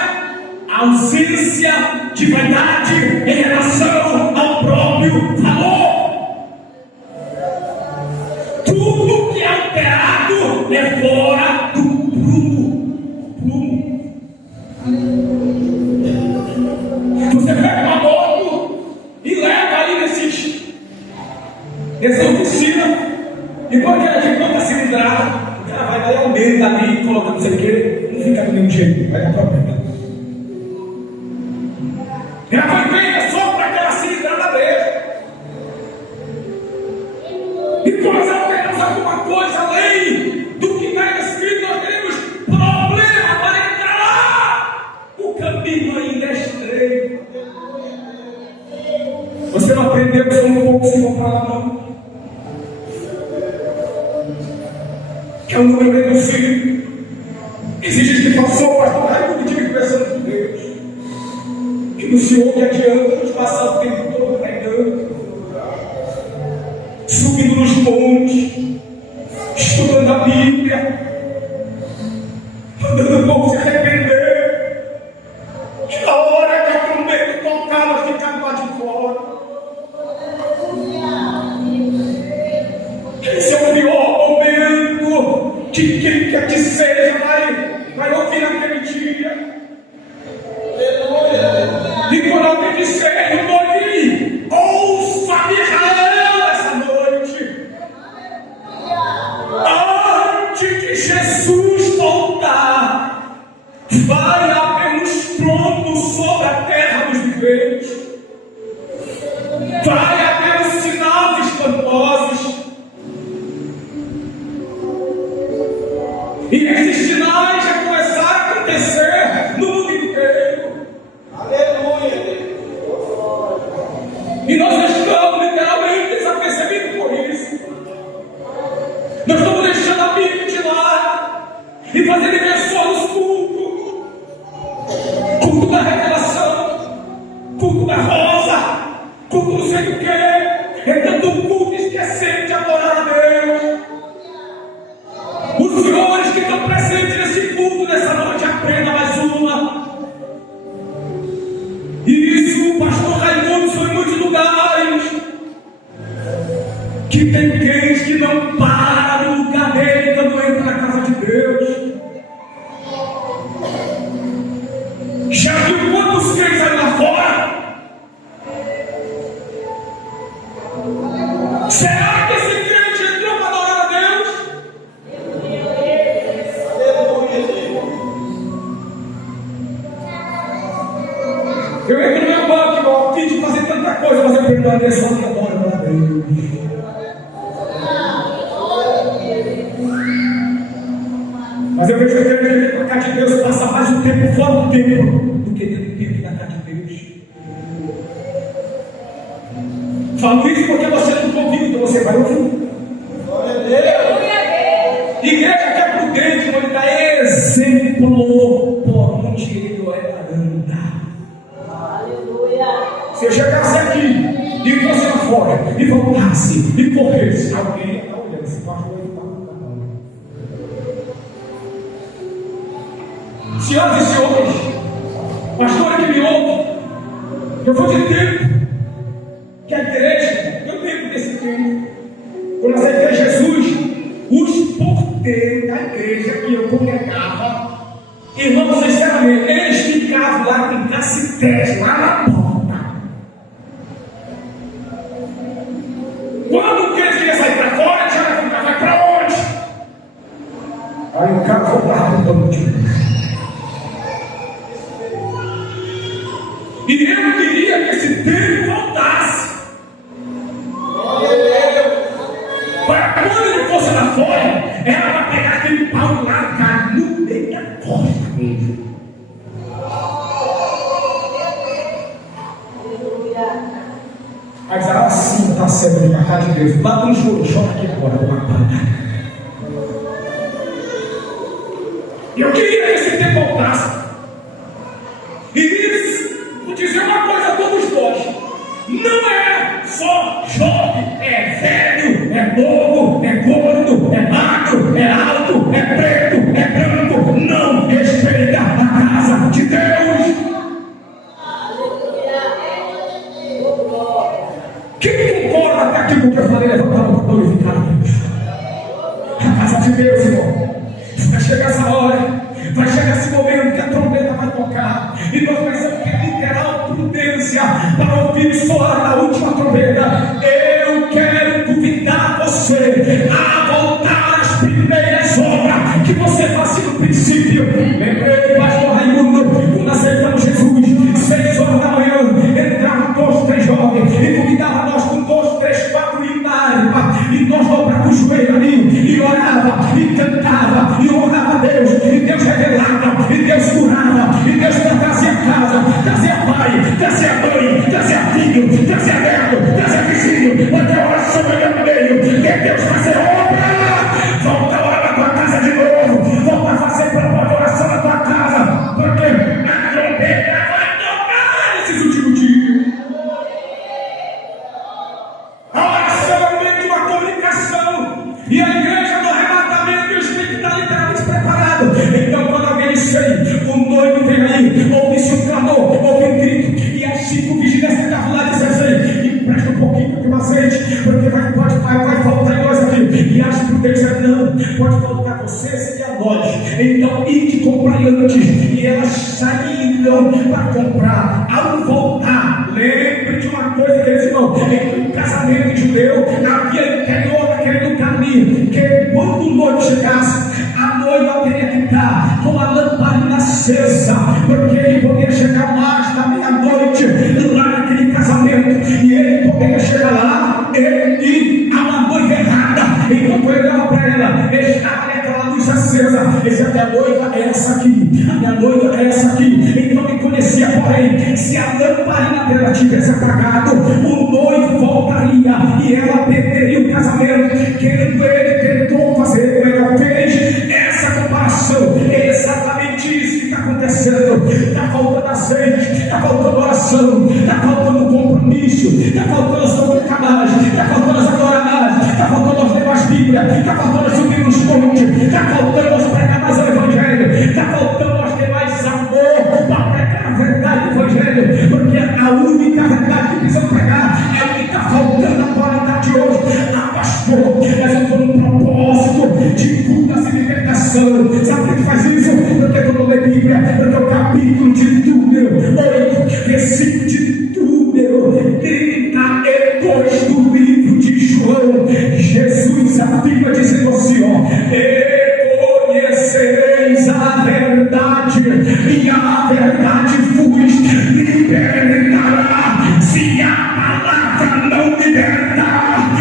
Ausência de vaidade em relação ao próprio valor. Tudo que é alterado é fora do prumo. Você pega uma moto e leva aí nessa oficina, e quando ela de quanta cilindrada, o cara vai dar o dedo ali e coloca não sei o que, não fica do mesmo jeito, vai dar problema. Ela foi feita só para aquela cilindrada mesmo. E quando nós alteramos alguma coisa além do que está escrito, nós teremos problema para entrar lá. O caminho ainda é estreito. Você não aprendeu só um pouco se comprar lá não? Que é um número reduzido. Existe que passou para estar muito tive conversando com Deus. Que no Senhor que adianta nos passar o tempo todo pregando, subindo nos montes, estudando a Bíblia, mandando o povo se arrepender. Que na hora que eu prometo tocar, nós ficamos lá de fora. Esse é o pior momento que quem quer que seja vai ouvir naquele dia. E quando alguém disser, eu vou ouvir, ouça Israel essa noite. Antes de Jesus voltar, vai haver um estrondo sobre a terra dos viventes. Vai haver os sinais espantosos. E esses sinais já começaram a acontecer no mundo inteiro. Aleluia! E nós estamos literalmente desapercebidos por isso. Nós estamos deixando a Bíblia de lado e fazendo inversões nos cultos. Culto da revelação, culto da rosa, culto não sei do que. É tanto culto esquecendo de adorar a Deus. Os senhores que estão presentes nesse culto nessa noite, aprenda mais uma. Isso, o pastor Raimundo foi em muitos lugares. Que tem crente que não para no lugar dele quando entra na casa de Deus. Já viu quantos crentes aí lá fora? Será que esse crente entrou para adorar a Deus? Eu entro no meu banco, eu fiz de fazer tanta coisa, mas eu permaneço só que adoro para Deus. Mas eu vejo que o crente na casa de Deus passa mais um tempo fora do templo do que dentro do templo da casa de Deus. Falo isso porque você não convida, então você vai ouvir. Glória a Deus. Igreja que é prudente, onde dá exemplo por onde ele anda. Aleluia. Se eu chegasse aqui e fosse lá fora, e voltasse, e corresse, alguém está olhando, esse pastor aí está olhando. Senhoras e senhores, pastor que me ouve, eu vou de tempo que a igreja, eu lembro desse tempo, quando eu aceitei Jesus, os porteiros da igreja que eu congregava Irmão, sinceramente, eles ficavam lá com cacetete, lá na porta. Quando eles queriam sair para fora, tinha que perguntar, vai para onde? Aí o cara voltava para o motivo. E eu queria que esse tempo voltasse. Para quando ele fosse lá fora, era para pegar aquele pau lá, cara, no meio da costa mesmo. Aí diz, assim está sendo de marcar de Deus. Bata um jogo, joga aqui agora, uma parada. Eu queria que esse tempo voltasse. E isso, vou dizer uma coisa a todos nós: não é só jovem, é velho, é novo, é gordo, é magro, é alto, é preto, é branco. Não respeita a casa de Deus. Quem concorda até aqui com o que eu falei? Levanta a mão para glorificar a Deus. A casa de Deus, irmão. Vai chegar essa hora, vai chegar esse momento que a trombeta vai tocar, e nós precisamos ter literal prudência para ouvir soar a última trombeta. Eu quero convidar você a voltar às primeiras obras que você fazia no princípio. Lembrei do pastor Raimundo, quando aceitamos Jesus, 6 horas da manhã, entravam 2, 3 jovens e convidavam nós com 2, 3, 4 imagens, e nós dobrávamos o joelho ali e orava e cantava e honrava a Deus, e Deus revelava, e Deus curava, e Deus trazia casa, trazia pai, trazia mãe, trazia filho, trazia neto, trazia vizinho, porque a oração é no meio, que Deus fazer obra. Volta a orar na tua casa de novo, volta a fazer propósito de oração na tua casa, porque a trombeta vai tocar nesses últimos dias. A oração é meio de uma comunicação, e a igreja no arrebatamento do Espírito está literalmente preparado. Então, quando alguém sei, o noivo vem aí, ouve-se um clamor, ouve um grito, e as 5 vigílias que estavam lá dizem assim: empresta um pouquinho do azeite, porque vai faltar em nós aqui. E as prudências não, pode faltar vocês e a nós. Então, ide comprar antes. E elas saíram para comprar. Ao voltar, lembre de uma coisa, queridos irmãos: em um casamento judeu havia interior daquele caminho, que quando o noivo chegasse, a noiva teria que estar com a lamparina acesa, porque ele poderia chegar mais da meia-noite lá naquele casamento, e ele poderia chegar lá e a noiva errada. Então quando ele olhava para ela, estava ali aquela luz acesa. Esse a minha noiva é essa aqui, a minha noiva é essa aqui. Então ele conhecia, porém, se a lamparina dela tivesse apagado, o noivo voltaria e ela perderia o casamento. Querendo ele, tentou fazer, como ela fez essa comparação. É exatamente isso que está acontecendo. Está faltando azeite, está faltando oração, está faltando compromisso, está faltando as comunicações, está faltando as adorações, está faltando nós ler as Bíblias, está faltando subir nos montes, está faltando nós pregar mais o Evangelho, está faltando nós ter mais amor para pregar a verdade do Evangelho, porque a única verdade que precisamos pregar é o que está faltando na atualidade de hoje. Ah, pastor, mas eu estou num propósito de cura e libertação. Sabe por que faz isso? Porque quando eu leio Bíblia, porque o capítulo de número 8, versículo de número 32 do livro de João, Jesus afirma dizendo assim: ó, e conhecereis a verdade, e a verdade vos libertará. Se a palavra não libertar,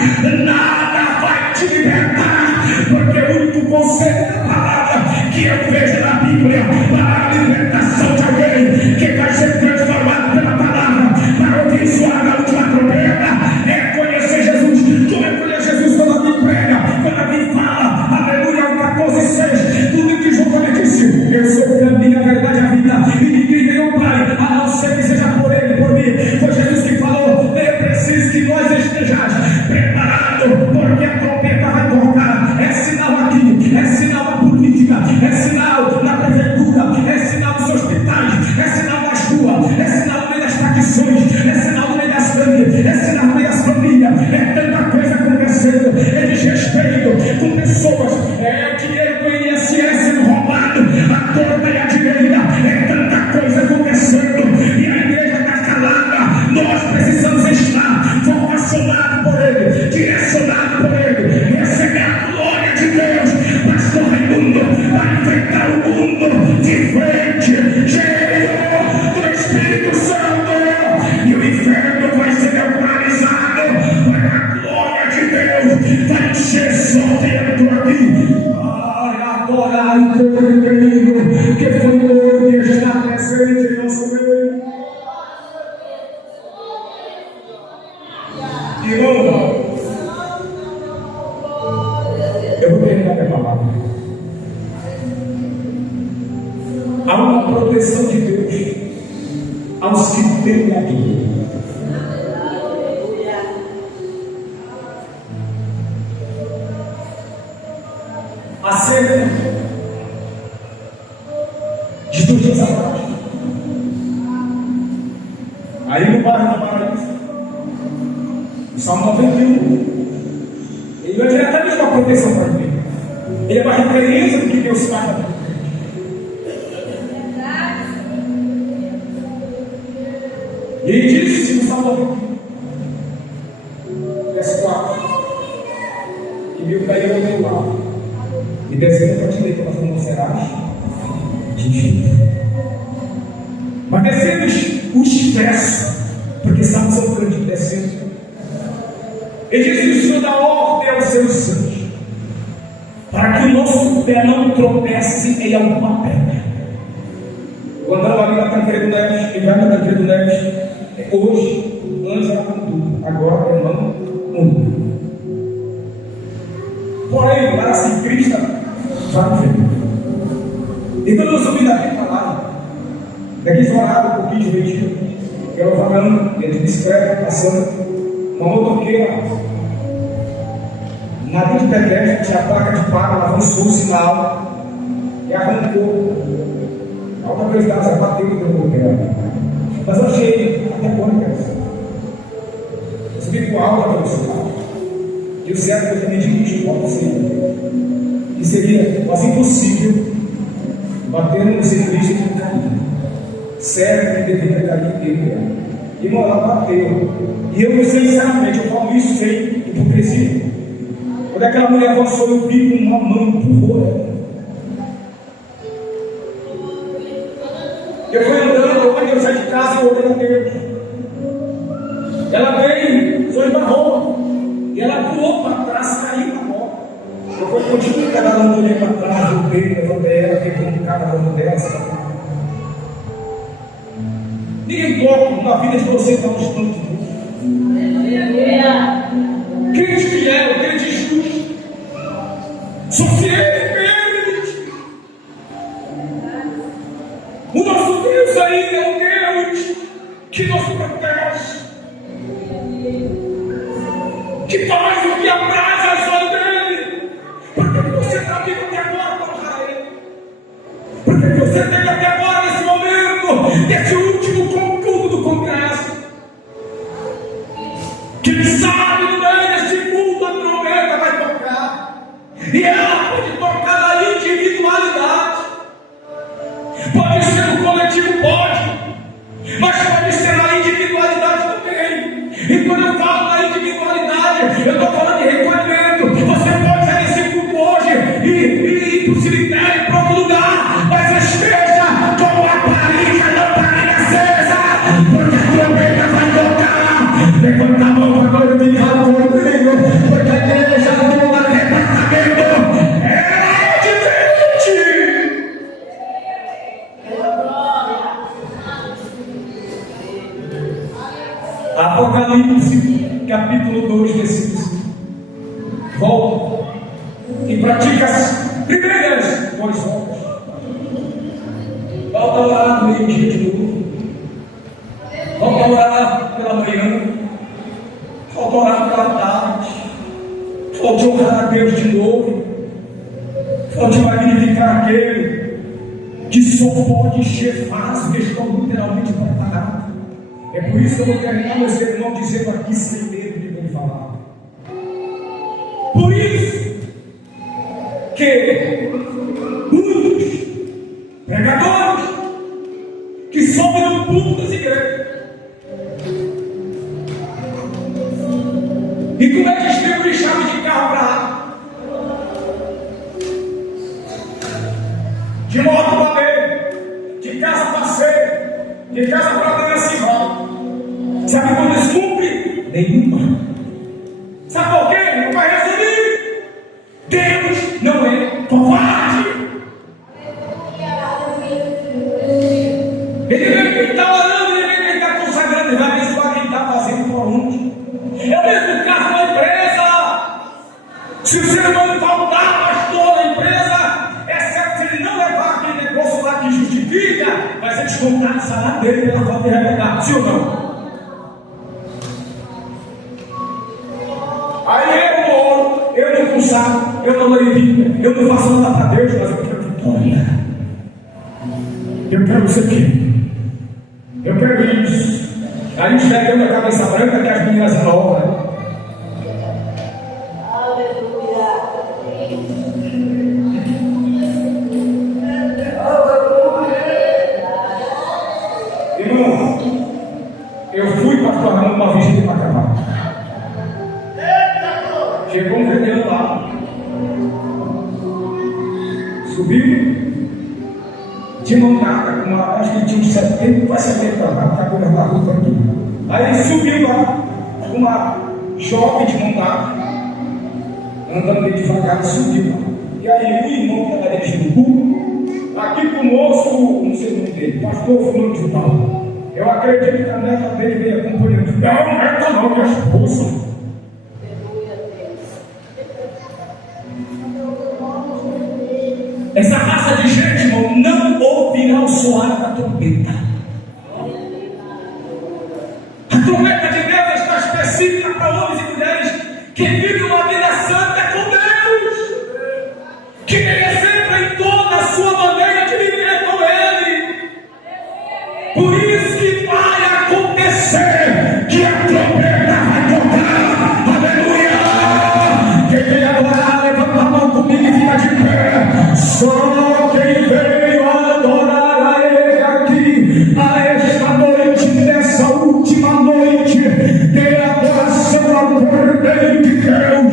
nada vai te libertar, porque o único conceito da palavra que eu vejo na Bíblia para a libertação de alguém que vai ser transformado pela palavra, para ouvir soar na última trombeta, é conhecer Jesus. Como é conhecer Jesus? Quando alguém prega, quando alguém fala, aleluia, 14:6, tudo que João também disse: eu sou o caminho, a verdade e a vida, e ninguém vem ao Pai a não ser que seja por ele, por mim. Foi Jesus que falou: é preciso que nós estejamos preparados, porque a trombeta vai tocar. É sinal aqui, é sinal na política, é sinal na prefeitura, é sinal nos hospitais, é sinal nas ruas, é sinal no meio das facções, é sinal no meio das famílias, é sinal no meio das famílias. É tanta coisa acontecendo, é desrespeito com pessoas, é dinheiro do INSS sendo roubado, a torta e a direita para enfrentar o mundo de frente, cheio do Espírito Santo, e o inferno vai ser neutralizado, mas a glória de Deus vai encher só dentro aqui. Adorar o Cordeiro que foi morto e está presente em nosso meio. Irmão, eu vou terminar minha palavra. Há uma proteção de Deus aos que temem a Deus. Acerca de 2 dias atrás, aí no bairro do Paraíso, o Salmo 91, ele vai diretamente com a proteção para mim. Ele é uma referência do que Deus faz. E ele disse no Salmo 91, verso 4, que meu caiu ao meu lado, e descendo para te direita, mas não serás atingido. Mas descemos os pés, porque estamos ao grande descendo. Ele diz que o Senhor dá ordem aos seus santos, para que o nosso pé não tropece em alguma pedra. Quando eu ali na Tancredo Neves, ele vai na Tancredo Neves, hoje, antes era com agora é não com. Porém, para assim, Cristo vai ver. Então eu subi daqui para lá, daqui fora um pouquinho de vestido, eu falando, de bicicleta, passando, uma motoqueira, na linha de pedestre, tinha a placa de paga, ela avançou o sinal e arrancou. A outra velocidade, ela bateu no motoqueira. Mas eu achei, até quando, cara? Eu subi com alta velocidade. E o certo é que eu também dirigi o assim. E seria quase impossível bater no ciclista que não caía. Certo que deveria cair dele. E uma hora bateu. E eu, sinceramente, eu falo isso sem hipocrisia. Quando aquela mulher avançou, eu vi com uma mão empurrou. Eu fui andando, quando eu saí de casa, eu olhei a Deus. Ela veio, foi marrom. E ela pulou para trás, caiu na moto. Eu fui continuar pedalando, olhei para trás, voltei, levantei ela, fiquei com o cara na mão dela. Ninguém toca na vida de você para os tantos. Crente fiel, crente justo. Só se ele permite. O nosso Deus ainda é um Deus que nos protege, que faz o que apraz a sua dele. Porque você está vivo até agora para honrar ele. Porque você teve até agora nesse momento, desse último concurso do Congresso. Quem sabe no meio desse culto a trombeta vai tocar. E ela pode tocar na individualidade. Pode ser no coletivo, pode. Mas pode ser na individualidade também. E quando eu falo na individualidade, eu estou falando de recolhimento. Você pode sair desse culto hoje e ir para o cemitério, para outro lugar, mas esteja com a lamparina acesa, porque a trombeta vai tocar. Levanta a mão para glorificar o Cordeiro, porque a igreja do arrebatamento é diferente. Apocalipse, capítulo 2, versículo 5. Volta e pratica as primeiras 2 horas. Volta a orar no meio-dia de novo. Volta a orar pela manhã. Volta a orar pela tarde. Volta a orar a Deus de novo. Volta a magnificar aquele que só pode encher fácil, que estão literalmente preparados. É por isso que eu vou terminar meu sermão dizendo aqui sem medo de me falar. Por isso que muitos pregadores que sobem no púlpito das igrejas e como é que distribuir chave de carro para de moto para beira, de casa para ceia, de casa para ganhar cigarro. Sabe quando descumpre? Nenhuma. Sabe por quê? Não vai resumir. Deus não é covarde. Ele vem quem está orando, ele vem quem está consagrando, ele vai abençoar quem está fazendo por onde. É o mesmo caso da empresa. Se o ser humano faltar, pastor, na empresa, é certo se ele não levar aquele negócio lá que justifica, vai ser descontado o salário dele pela falta de arrecadar, sim ou não? Aí eu oro, eu não consagro, eu não glorifico, eu não faço nada para Deus, mas eu quero vitória. Eu quero isso aqui. Eu quero isso. Aí os velhos da cabeça branca que as meninas novas. Irmão, eu fui pastor Ramon uma vigília de Macapá. Chegou um vendedor lá. Subiu. De montada, acho que tinha uns 70, quase 70 lá, para governar a rua aqui. Aí ele subiu lá, uma jovem de montada, andando meio devagar, subiu lá. E aí o irmão que estava dirigindo o culto, aqui conosco, não sei o nome dele, pastor Fulano de Paulo. Eu acredito que a neta dele veio acompanhando. Não, neta não, minha esposa. Essa raça de gente, irmão, não ouvirá o soar da trombeta. A trombeta de Deus está específica para homens e mulheres que vivem uma vida santa com Deus, que tem exemplo em toda a sua maneira de viver com Ele. Por isso que vai acontecer que a trombeta vai tocar. Aleluia! Quem quer adorar, levanta a mão comigo e fica de pé. Só quem veio adorar a Ele aqui, a esta noite, nessa última noite de adoração ao Cordeiro de Deus,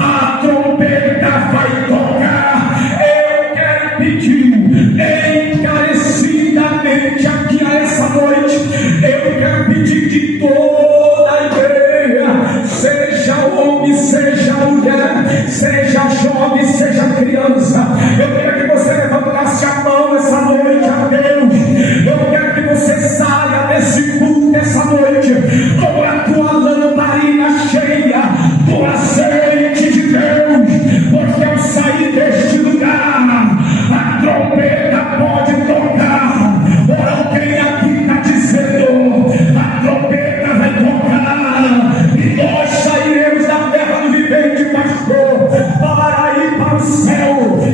a trombeta vai tocar. Eu quero pedir encarecidamente aqui a essa noite, eu quero pedir que toda a igreja, seja homem, seja mulher, seja jovem, seja criança, eu quero que você levantasse a mão essa noite a Deus. Eu quero que você saia desse culto essa noite com a tua lamparina cheia do azeite de Deus, porque ao sair deste lugar a trombeta pode tocar. Ora, alguém aqui está dizendo: a trombeta vai tocar e nós sairemos da terra do vivente, pastor, para ir para o céu.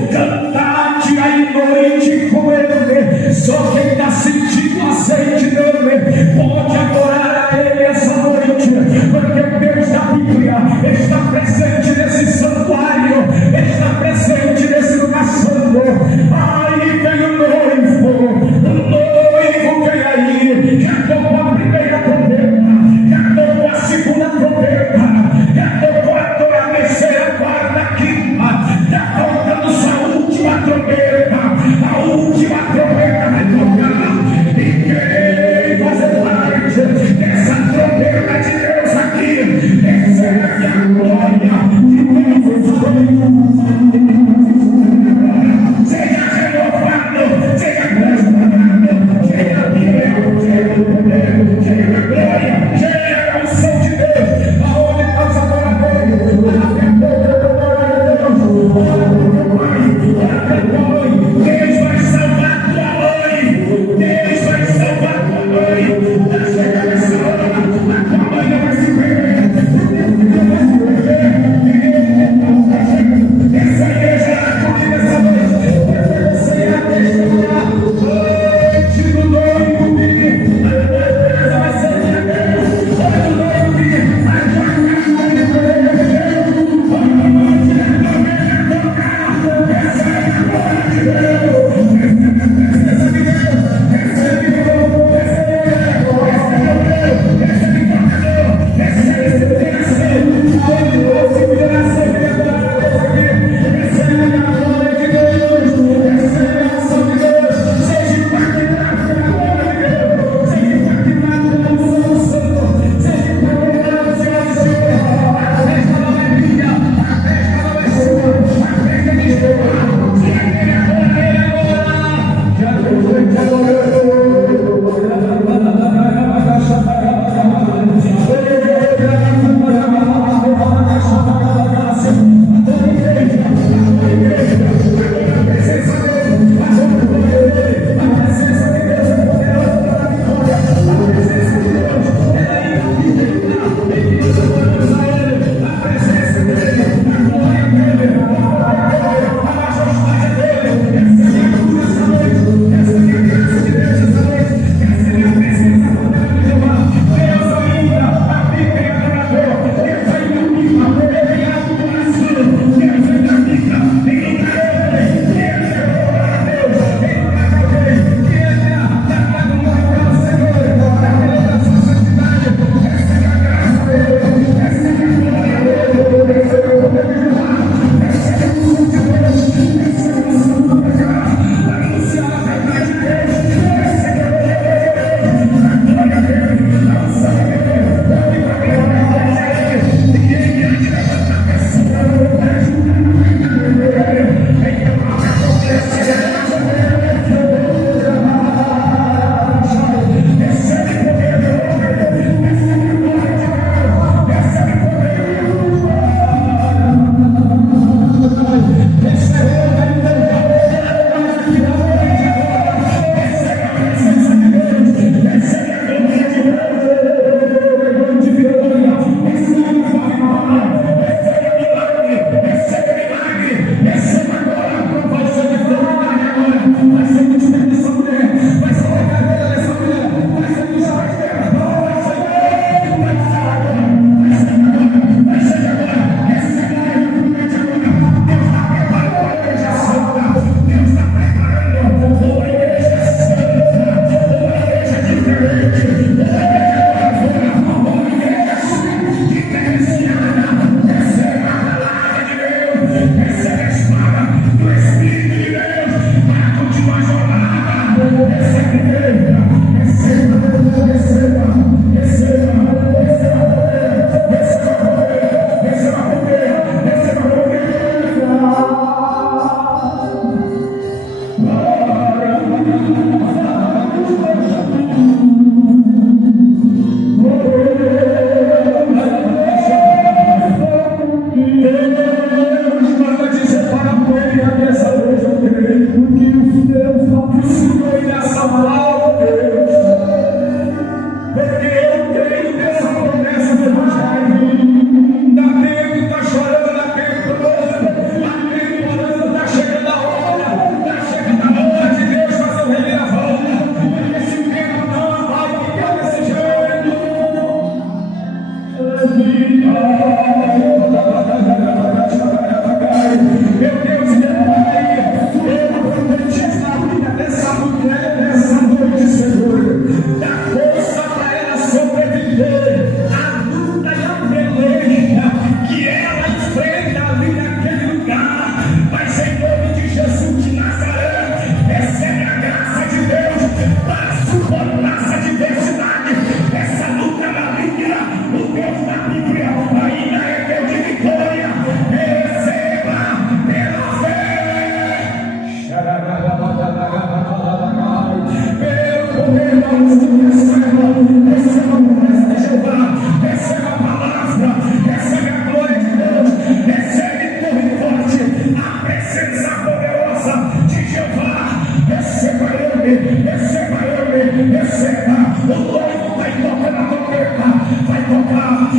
ele, receba ele, receba. O noivo vai tocar na trombeta, vai tocar,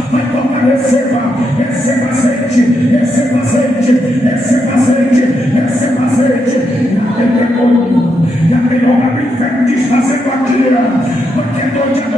receba azeite, receba azeite, receba azeite, receba azeite. E aquele demônio, e aquele homem do inferno desfazendo aqui, porque é noite